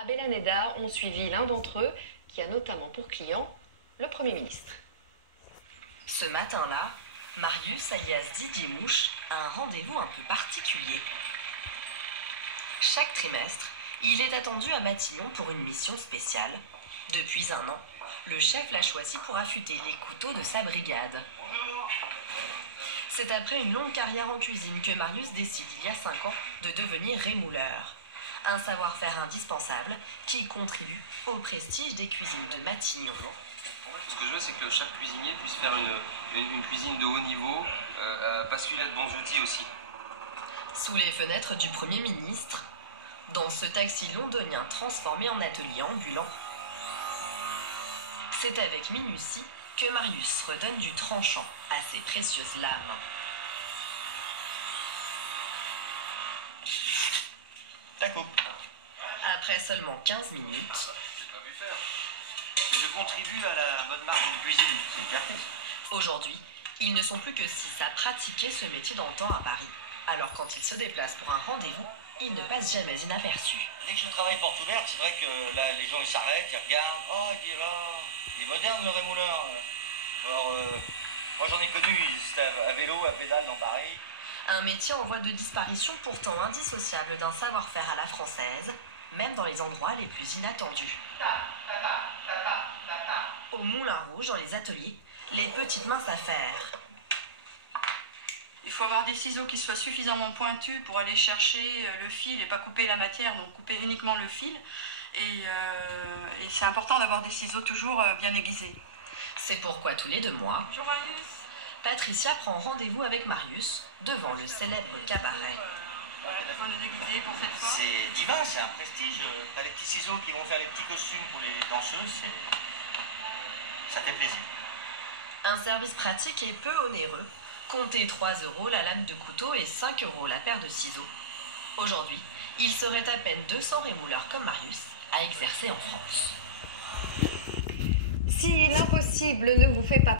À Avellaneda ont suivi l'un d'entre eux qui a notamment pour client le Premier ministre. Ce matin-là, Marius, alias Didier Mouche, a un rendez-vous un peu particulier. Chaque trimestre, il est attendu à Matignon pour une mission spéciale. Depuis un an, le chef l'a choisi pour affûter les couteaux de sa brigade. C'est après une longue carrière en cuisine que Marius décide il y a 5 ans de devenir rémouleur. Un savoir-faire indispensable qui contribue au prestige des cuisines de Matignon. Ce que je veux, c'est que chaque cuisinier puisse faire une cuisine de haut niveau, parce qu'il a de bons outils aussi. Sous les fenêtres du Premier ministre, dans ce taxi londonien transformé en atelier ambulant, c'est avec minutie que Marius redonne du tranchant à ses précieuses lames. Ta coupe. Après seulement 15 minutes, Je contribue à la bonne marque de cuisine. C'est une fierté. aujourd'hui, ils ne sont plus que 6 à pratiquer ce métier dans le temps à Paris. Alors quand ils se déplacent pour un rendez-vous, ils ne passent jamais inaperçus. Dès que je travaille porte ouverte, c'est vrai que là, les gens ils s'arrêtent, ils regardent. Oh, il est là. Il est moderne le rémouleur. Alors, moi j'en ai connu, c'était à vélo, à pédale dans Paris. Un métier en voie de disparition pourtant indissociable d'un savoir-faire à la française, même dans les endroits les plus inattendus. Au Moulin Rouge, dans les ateliers, les petites mains s'affairent. Il faut avoir des ciseaux qui soient suffisamment pointus pour aller chercher le fil et pas couper la matière, donc couper uniquement le fil. Et c'est important d'avoir des ciseaux toujours bien aiguisés. C'est pourquoi tous les 2 mois, Bonjour Marius. Patricia prend rendez-vous avec Marius devant le célèbre cabaret. Il faut nous aiguiser pour cette fois. C'est divin, c'est un prestige. T'as les petits ciseaux qui vont faire les petits costumes pour les danseuses. Ça fait plaisir. Un service pratique et peu onéreux. Comptez 3 € la lame de couteau et 5 € la paire de ciseaux. Aujourd'hui, il serait à peine 200 rémouleurs comme Marius à exercer en France. Si l'impossible ne vous fait pas